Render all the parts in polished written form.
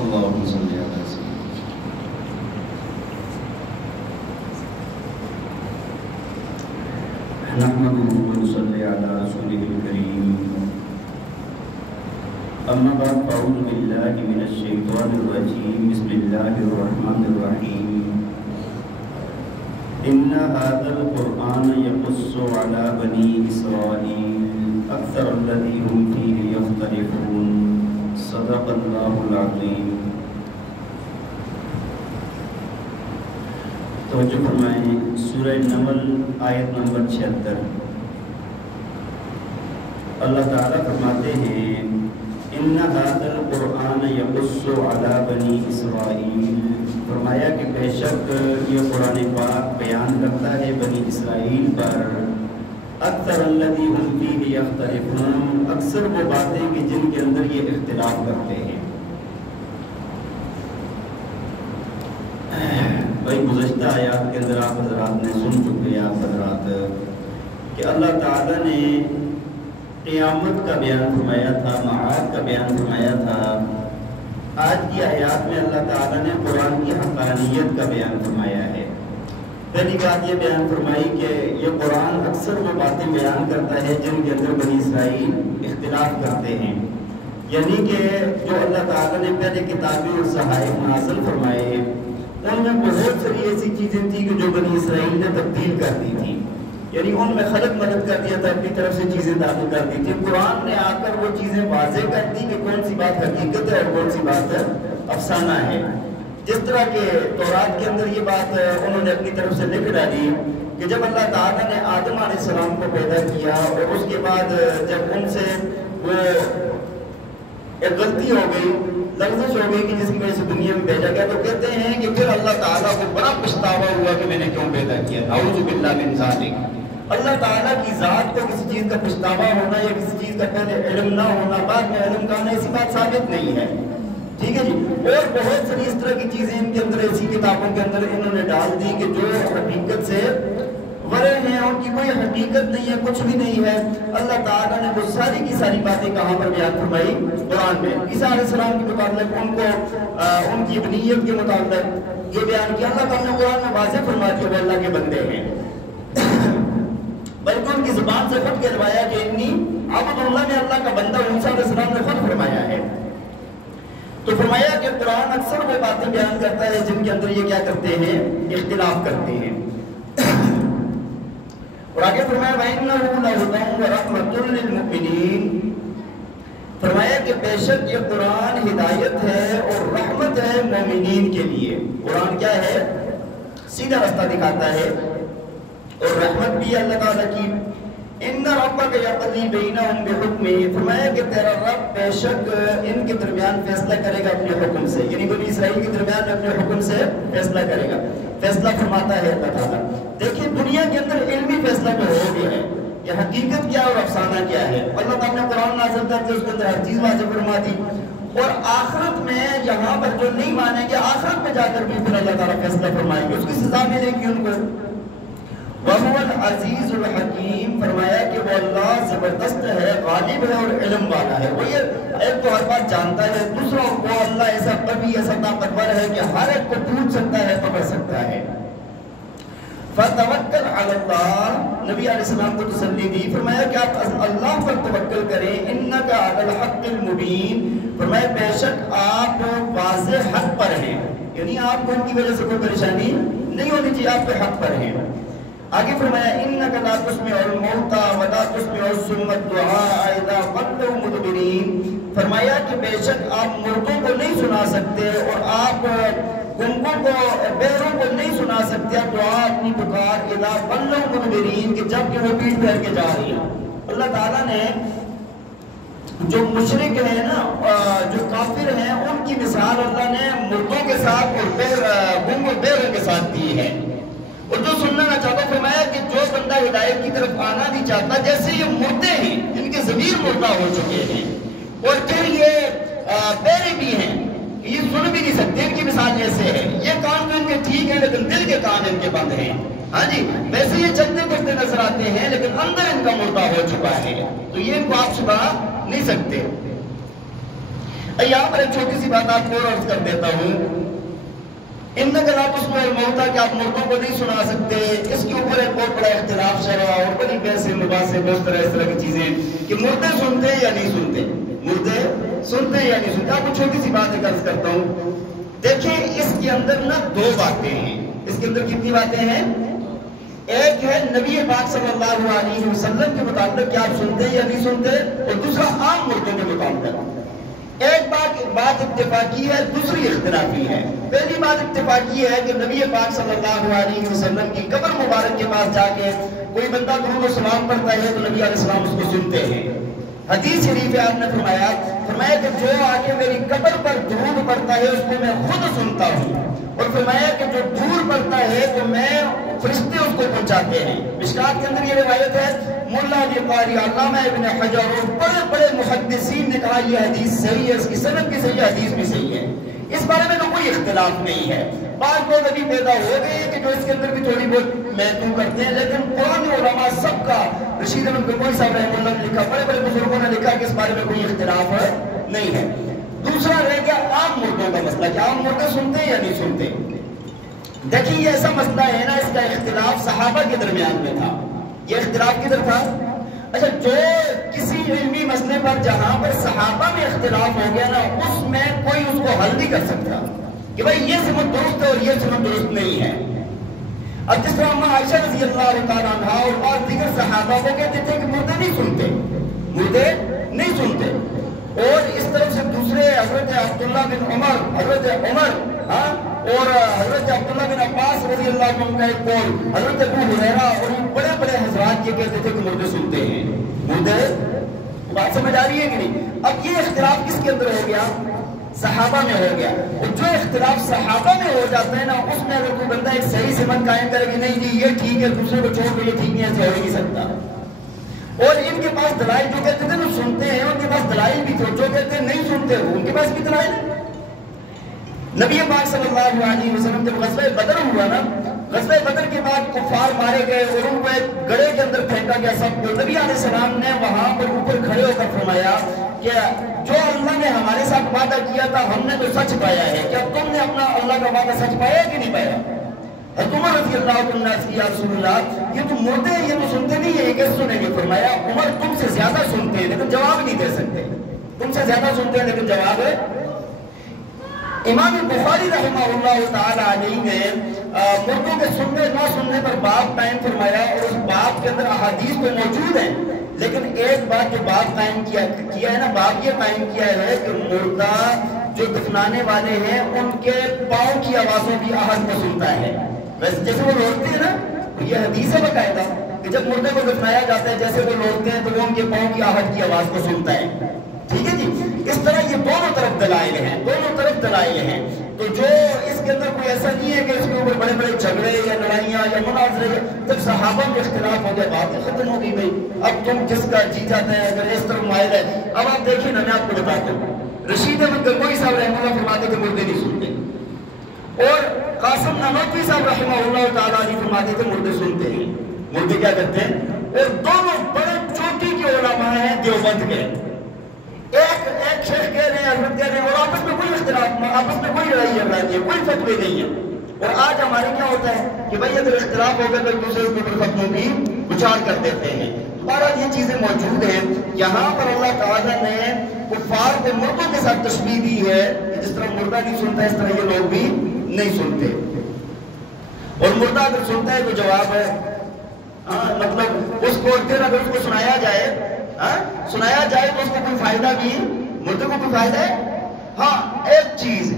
اللهم صل على سيدنا نحمده ونصلي على رسوله الكريم أما بعد فأعوذ بالله من الشيطان الرجيم بسم الله الرحمن الرحيم إن هذا القرآن يقص على بني إسرائيل أكثر الذي هم فيه يختلفون صدق الله العظيم. توجہ فرمائیں سورہ نمل آیت نمبر 76. اللہ تعالیٰ فرماتے ہیں ان هذا القرآن يقص على بنی اسرائیل. فرمایا کہ بے شک یہ قرآن پاک بیان کرتا ہے بنی اسرائیل پر اکثر الذی هم فیہ یختلفون، اکثر وہ باتیں کہ جن کے اندر یہ اختلاف کرتے ہیں. بھائی گزشتہ آیات کے اندر آپ حضرات نے سن چکے آپ حضرات کہ اللہ تعالیٰ نے قیامت کا بیان فرمایا تھا، معاد کا بیان فرمایا تھا. آج کی آیات میں اللہ تعالیٰ نے قرآن کی حقانیت کا بیان فرمایا ہے. پہلی بات یہ بیان فرمائی کہ یہ قرآن اکثر وہ باتیں بیان کرتا ہے جن کے اندر بنی اسرائیل اختلاف کرتے ہیں. یعنی کہ جو اللہ تعالیٰ نے پہلے کتابیں اور صحائف نازل فرمائے ان میں بہت ساری ایسی چیزیں تھیں کہ جو بنی اسرائیل نے تبدیل کر دی تھی، یعنی ان میں خلق مدد کر دیا تھا، اپنی طرف سے چیزیں داخل کر دی تھی. قرآن نے آ کر وہ چیزیں واضح کر دی کہ کون سی بات حقیقت ہے اور کون سی بات افسانہ ہے. جس طرح کہ تورات کے اندر یہ بات انہوں نے اپنی طرف سے لکھ ڈالی کہ جب اللہ تعالیٰ نے آدم علیہ السلام کو پیدا کیا اور اس کے بعد جب ان سے وہ ایک غلطی ہو گئی، لغزش ہو گئی کہ جس کی وجہ سے دنیا میں بھیجا گیا، تو کہتے ہیں کہ پھر اللہ تعالیٰ کو بڑا پچھتاوا ہوا کہ میں نے کیوں پیدا کیا. اعوذ باللہ من ذالک. اللہ تعالیٰ کی ذات کو کسی چیز کا پچھتاوا ہونا یا کسی چیز کا پہلے علم نہ ہونا، بعد میں علم کا ہونا، ایسی بات ثابت نہیں ہے. ٹھیک ہے جی. اور بہت ساری اس طرح کی چیزیں ان کے اندر ایسی کتابوں کے اندر انہوں نے ڈال دی کہ جو حقیقت سے ورے ہیں، ان کی کوئی حقیقت نہیں ہے، کچھ بھی نہیں ہے. اللہ تعالیٰ نے وہ ساری کی ساری باتیں کہاں پر بیان فرمائی؟ قرآن میں. عیسیٰ علیہ السلام کے متعلق ان کو ان کی ابنیت کے متعلق جو بیان کیا اللہ تعالیٰ نے قرآن میں واضح فرما دیا وہ اللہ کے بندے ہیں. بلکہ ان کی زبان سے خود کہلوایا کہ انی عبد اللہ میں اللہ کا بندہ عیسیٰ علیہ السلام نے خود فرمایا ہے. تو فرمایا کہ قرآن اکثر وہ باتیں بیان کرتا ہے جن کے اندر یہ کیا کرتے ہیں؟ اختلاف کرتے ہیں. اور آگے فرمایا وَإِنَّهُ لَهُدًى وَرَحْمَةٌ لِّلْمُؤْمِنِينَ. فرمایا کہ بے شک یہ قرآن ہدایت ہے اور رحمت ہے مومنین کے لیے. قرآن کیا ہے؟ سیدھا رستہ دکھاتا ہے اور رحمت بھی اللہ تعالیٰ کی. ان ربک یقضی بینہم بحکمہ. فرمایا کہ تیرا رب بے شک ان کے درمیان فیصلہ کرے گا اپنے حکم سے، یعنی بنی اسرائیل کے درمیان اپنے حکم سے فیصلہ کرے گا. فیصلہ فرماتا ہے اللہ تعالیٰ. دیکھیں دنیا کے اندر علمی فیصلہ تو ہو گیا ہے، یہ حقیقت کیا اور افسانہ کیا ہے. اللہ تعالیٰ نے قرآن نازل کر کے اس کے اندر ہر چیز واضح فرما دی. اور آخرت میں یہاں پر جو نہیں مانیں گے آخرت میں جا کر بھی پھر اللہ تعالیٰ فیصلہ فرمائیں گے، اس کی سزا ملے گی ان کو. وَهُوَ الْعَزِيزُ الْحَكِيمُ. فرمایا کہ وہ اللہ زبردست ہے، غالب ہے اور علم والا ہے. وہ یہ ایک تو ہر بات جانتا ہے، دوسرا وہ اللہ ایسا قوی ایسا طاقتور ہے کہ ہر ایک کو ٹوٹ سکتا ہے، پکڑ سکتا ہے. فَتَوَكَّلْ عَلَى اللَّهِ. نبی علیہ السلام کو تسلی دی، فرمایا کہ آپ اللہ پر توکل کریں. إِنَّكَ عَلَى الْحَقِّ الْمُبِينِ. فرمایا بے شک آپ واضح حق پر ہیں، یعنی آپ کو ان کی وجہ سے کوئی پریشانی نہیں ہونی چاہیے، آپ پہ حق پر ہیں. آگے فرمایا إِنَّكَ لَا تُسْمِعُ الْمَوْتَىٰ وَلَا تُسْمِعُ الصُّمَّ الدُّعَاءَ إِذَا وَلَّوْا مُدْبِرِينَ. فرمایا کہ بے شک آپ مردوں کو نہیں سنا سکتے اور آپ گنگوں کو بہروں کو نہیں سنا سکتے دعا اپنی پکار اذا وَلَّوْا مُدْبِرِينَ کہ جب کہ وہ پیٹھ پھیر کے جا رہی ہیں. اللہ تعالیٰ نے جو مشرک ہیں نا، جو کافر ہیں، ان کی مثال اللہ نے مردوں کے ساتھ اور گنگ اور بہروں کے ساتھ دی ہے. اور جو سننا نہ چاہتا فرمایا کہ جو بندہ ہدایت کی طرف آنا نہیں چاہتا، جیسے یہ مردے ہیں جن کے ضمیر مردہ ہو چکے ہیں اور پھر یہ بہرے بھی ہیں، یہ سن بھی نہیں سکتے، ان کی مثال جیسے ہے. یہ کان تو ان کے ٹھیک ہے لیکن دل کے کان ان کے بند ہیں. ہاں جی، ویسے یہ چلتے پھرتے نظر آتے ہیں لیکن اندر ان کا مردہ ہو چکا ہے، تو یہ ان کو آپ چھپا نہیں سکتے. یہاں پر ایک چھوٹی سی بات آپ کو اور عرض کر دیتا ہوں، انک لا تسمع الموتیٰ کہ آپ مردوں کو نہیں سنا سکتے، اس کے اوپر ایک بہت بڑا اختلاف شرع اور بڑی بحث مباحث بہت طرح اس طرح کی چیزیں کہ مردے سنتے یا نہیں سنتے، مردے سنتے یا نہیں سنتے۔ آپ کو چھوٹی سی بات عرض کرتا ہوں، دیکھیں اس کے اندر نا دو باتیں ہیں، اس کے اندر کتنی باتیں ہیں؟ ایک ہے نبی پاک صلی اللہ علیہ وسلم کے متعلق کہ آپ سنتے یا نہیں سنتے، اور دوسرا عام مردوں کے متعلق۔ ایک بات اتفاقی ہے، دوسری اختلافی ہے۔ پہلی بات اتفاقی ہے کہ نبی پاک صلی اللہ علیہ وسلم کی قبر مبارک کے پاس جا کے کوئی بندہ درود و سلام پڑھتا ہے تو نبی علیہ السلام اس کو سنتے ہیں۔ حدیث شریف ہے، آپ نے فرمایا کہ جو آگے میری قبر پر درود پڑھتا ہے اس کو میں خود سنتا ہوں، اور فرمایا کہ جو دور پڑھتا ہے تو میں فرشتے اس کو پہنچاتے ہیں۔ مشکات کے اندر یہ روایت ہے، مولا علی قاری علامہ ابن حجر اور بڑے بڑے محدثین نے کہا یہ حدیث صحیح ہے، اس کی سند بھی صحیح ہے، حدیث بھی صحیح ہے، اس بارے میں تو کوئی اختلاف نہیں ہے۔ بعض لوگ ابھی پیدا ہو گئے ہیں کہ جو اس کے اندر بھی تھوڑی بہت محدود کرتے ہیں، لیکن قرآن علماء سب کا، رشید احمد گنگوئی صاحب رحمہ اللہ نے لکھا، بڑے بڑے بزرگوں نے لکھا کہ اس بارے میں کوئی اختلاف نہیں ہے۔ دوسرا رہ گیا عام مردوں کا مسئلہ کہ عام مردے سنتے یا نہیں سنتے۔ دیکھیں یہ ایسا مسئلہ ہے نا، اس کا اختلاف صحابہ کے درمیان میں تھا۔ یہ اختلاف کدھر تھا؟ اچھا، جو کسی علمی مسئلے پر جہاں پر صحابہ میں اختلاف ہو گیا نا، اس میں کوئی اس کو حل نہیں کر سکتا کہ بھائی یہ سمت درست ہے اور یہ سمت درست نہیں ہے۔ اب جس طرح اماں عائشہ رضی اللہ تعالیٰ عنہا اور بعض دیگر صحابہ کو کہتے تھے کہ مردے نہیں سنتے، مردے نہیں سنتے، اور اس طرف سے دوسرے حضرت عبداللہ بن عمر، حضرت عمر اور حضرت عبداللہ بن عباس رضی اللہ عنہ کا ایک قول، حضرت ابو ہریرہ اور بڑے بڑے حضرات یہ کہتے تھے کہ مردے سنتے ہیں، مردے۔ بات سمجھ آ رہی ہے کہ نہیں؟ اب یہ اختلاف کس کے اندر ہو گیا؟ صحابہ میں ہو گیا۔ اور جو اختلاف صحابہ میں ہو جاتا ہے نا، اس میں اگر کوئی بندہ ایک صحیح سمت قائم کرے کہ نہیں جی یہ ٹھیک ہے، دوسرے کو چھوڑ کے یہ ٹھیک نہیں ہے، ایسے ہو نہیں سکتا۔ اور ان کے پاس دلائل جو کہتے تھے وہ سنتے ہیں، ان کے پاس دلائل بھی تھے، جو کہتے ہیں نہیں سنتے ان کے پاس بھی دلائل ہے۔ نبی پاک صلی اللہ علیہ وسلم جب غزوہ بدر ہوا نا، غزوہ بدر کے بعد کفار مارے گئے اور ان کو ایک گڑھے کے اندر پھینکا گیا سب کو۔ نبی علیہ السلام نے وہاں پر اوپر کھڑے ہو کر فرمایا کہ جو اللہ نے ہمارے ساتھ وعدہ کیا تھا ہم نے تو سچ پایا ہے، کیا تم نے اپنا اللہ کا وعدہ سچ پایا کہ نہیں پایا؟ حضرت عمر رضی اللہ عنہ نے کیا رسول اللہ یہ تو مردے ہیں، یہ تو سنتے نہیں ہیں، یہ کیسے سنیں گے؟ فرمایا عمر تم سے زیادہ سنتے ہیں لیکن جواب نہیں دے سکتے، تم سے زیادہ سنتے ہیں لیکن جواب ہے۔ امام بخاری رحمہ اللہ تعالی علیہ نے مردوں کے سننے نہ سننے پر باب قائم فرمایا، اور اس باب کے اندر احادیث تو موجود ہیں، لیکن ایک بات جو باب قائم کیا ہے نا، باب یہ قائم کیا ہے کہ مردہ جو دفنانے والے ہیں ان کے پاؤں کی آوازوں کی آہٹ کو سنتا ہے۔ ویسے جیسے وہ لوٹتے ہیں نا، یہ حدیث ہے باقاعدہ کہ جب مردے کو دفنایا جاتا ہے جیسے وہ لوٹتے ہیں تو وہ ان کے پاؤں کی آہٹ کی آواز کو سنتا ہے۔ ٹھیک ہے جی، اس طرح یہ دونوں طرف دلائل ہیں، دونوں طرف دلائل ہیں۔ تو جو اس کے اندر کوئی ایسا نہیں ہے کہ اس کے اوپر بڑے بڑے جھگڑے یا لڑائیاں یا مناظرے، جب صحابہ میں اختلاف ہو گیا بات ختم ہو گئی بھائی، اب تم جس کا جی جاتا ہے اگر اس طرف مائل ہے۔ اب آپ دیکھیں نا، میں آپ کو بتاتا ہوں، رشید احمد گنگوئی صاحب رحمہ اللہ فرماتے کہ مردے نہیں سنتے، اور قاسم نانوتوی صاحب رحمہ اللہ تعالیٰ علیہ فرماتے تھے مردے سنتے ہیں۔ مردے کیا کرتے ہیں؟ اور دونوں بڑے چوٹی کے علماء ہیں دیوبند کے، ایک شیخ کہہ رہے ہیں، حضرت کہہ رہے ہیں، اور آپس میں کوئی اختلاف، آپس میں کوئی لڑائی جھگڑا نہیں ہے، کوئی فتوے نہیں ہے۔ اور آج ہمارے کیا ہوتا ہے کہ بھائی اگر اختلاف ہو گیا تو ایک دوسرے کے اوپر فتووں کی اچھال کر دیتے ہیں۔ ہمارا یہ چیزیں موجود ہیں۔ یہاں پر اللہ تعالیٰ نے کفار کو مردوں کے ساتھ تشبیہ دی ہے، جس طرح مردہ نہیں سنتا اس طرح یہ لوگ بھی نہیں سنتے، اور مردہ اگر سنتا ہے تو جواب ہے، مطلب اس کو پھر اگر اس کو سنایا جائے تو اس کو کوئی فائدہ بھی، مردوں کو کوئی فائدہ ہے؟ ہاں ایک چیز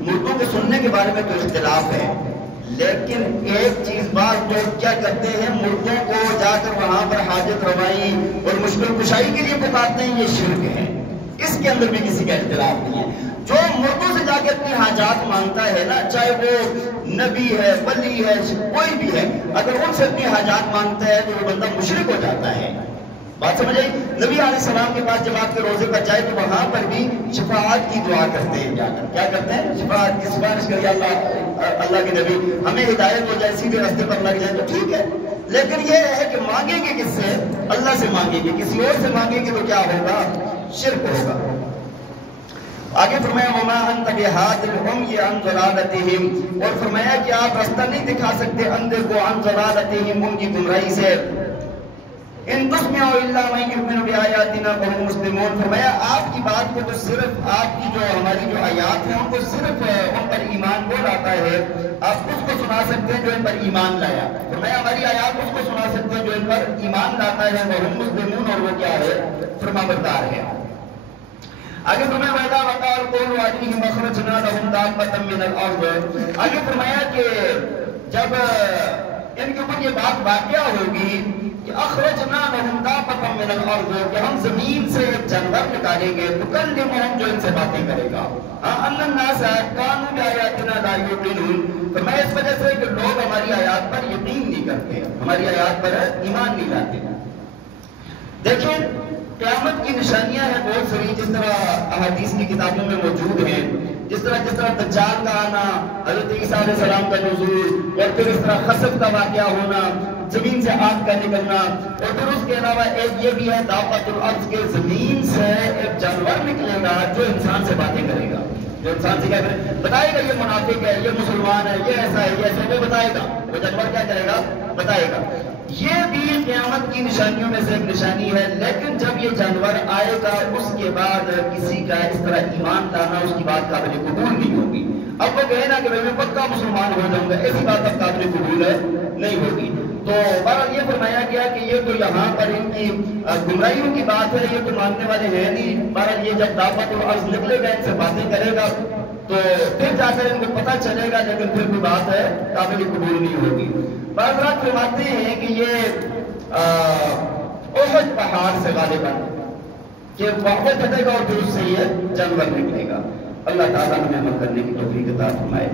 مردوں کے سننے کے بارے میں تو اختلاف ہے، لیکن ایک چیز بعض لوگ کیا کرتے ہیں، مردوں کو جا کر وہاں پر حاجت روائی اور مشکل کشائی کے لیے پکارتے ہیں، یہ شرک ہے، اس کے اندر بھی کسی کا اختلاف نہیں ہے۔ جو مردوں سے جا کے اپنی حاجات مانگتا ہے نا، چاہے وہ نبی ہے، ولی ہے، کوئی بھی ہے، اگر ان سے اپنی حاجات مانگتا ہے تو وہ بندہ مشرک ہو جاتا ہے۔ بات سمجھ آئی؟ نبی علیہ السلام کے پاس جب آپ کے روزے پر جائے تو وہاں پر بھی شفاعت کی دعا کرتے ہیں، جا کر کیا کرتے ہیں؟ شفاعت کی سفارش کریے، اللہ کے نبی ہمیں ہدایت ہو جائے، سیدھے راستے پر لگ جائے تو ٹھیک ہے، لیکن یہ ہے کہ مانگیں گے کس سے؟ اللہ سے مانگیں گے، کسی اور سے مانگیں گے تو کیا ہوگا؟ شرک ہوگا۔ آگے فرمایا وما انت بہاد العمی عن ضلالتہم، اور فرمایا کہ آپ راستہ نہیں دکھا سکتے اندھے کو عن ضلالتہم، ان کی گمراہی سے. ان تسمع الا من یؤمن بآیاتنا فهم مسلمون، فرمایا آپ کی بات کو تو صرف آپ کی جو ہماری جو آیات ہیں ان کو صرف ان پر ایمان کون لاتا ہے، آپ اس کو سنا سکتے ہیں جو ان پر ایمان لایا. فرمایا ہماری آیات اس کو سنا سکتے ہیں جو ان پر ایمان لاتا ہے، وهم مسلمون، اور وہ کیا ہے، فرما بردار ہے. آگے فرمایا وَإِذَا وَقَعَ الْقَوْلُ عَلَيْهِمْ أَخْرَجْنَا لَهُمْ دَابَّةً مِّنَ الْأَرْضِ، آگے فرمایا کہ جب ان کے اوپر یہ بات واقع ہوگی کہ اخرجنا لهم دابة من الارض، کہ ہم زمین سے ایک جانور نکالیں گے، تکلمهم، جو ان سے باتیں کرے گا، ان الناس كانوا بآياتنا لا يوقنون، فرمایا اس وجہ سے کہ لوگ ہماری آیات پر یقین نہیں کرتے، ہماری آیات پر ایمان نہیں لاتے. دیکھیں قیامت کی نشانیاں ہیں بہت ساری، جس طرح احادیث کی کتابوں میں موجود ہیں، جس طرح دجال کا آنا، حضرت عیسیٰ علیہ السلام کا نزول، اور پھر اس طرح خسف کا واقعہ ہونا، زمین سے آگ کا نکلنا، اور پھر اس کے علاوہ ایک یہ بھی ہے دابۃ الارض، کے زمین سے ایک جانور نکلے گا جو انسان سے باتیں کرے گا، جو انسان سے کیا کرے، بتائے گا یہ منافق ہے، یہ مسلمان ہے، یہ ایسا ہے، یہ ایسا ہے، وہ بتائے گا، وہ جانور کیا کرے گا، بتائے گا. یہ بھی قیامت کی نشانیوں میں سے ایک نشانی ہے. لیکن جب یہ جانور آئے گا اس کے بعد کسی کا اس طرح ایمان لانا اس کی بات قابل قبول نہیں ہوگی. اب وہ کہے نا کہ میں پکا مسلمان ہو جاؤں گا، ایسی بات اب قابل قبول نہیں ہوگی. تو بہرحال یہ فرمایا گیا کہ یہ تو یہاں پر ان کی گمراہیوں کی بات ہے، یہ تو ماننے والے ہیں نہیں. بہرحال یہ جب دعوت اور عرض نکلے گا، ان سے باتیں کرے گا، تو پھر جا کر ان کو پتہ چلے گا، لیکن پھر کوئی بات ہے قابل قبول نہیں ہوگی. بعض رات فرماتے ہیں کہ یہ احد پہاڑ سے غالباً کہ واقع پھٹے گا اور پھر اس سے یہ جانور نکلے گا. اللہ تعالیٰ ہمیں عمل کرنے کی توفیق عطا فرمائے.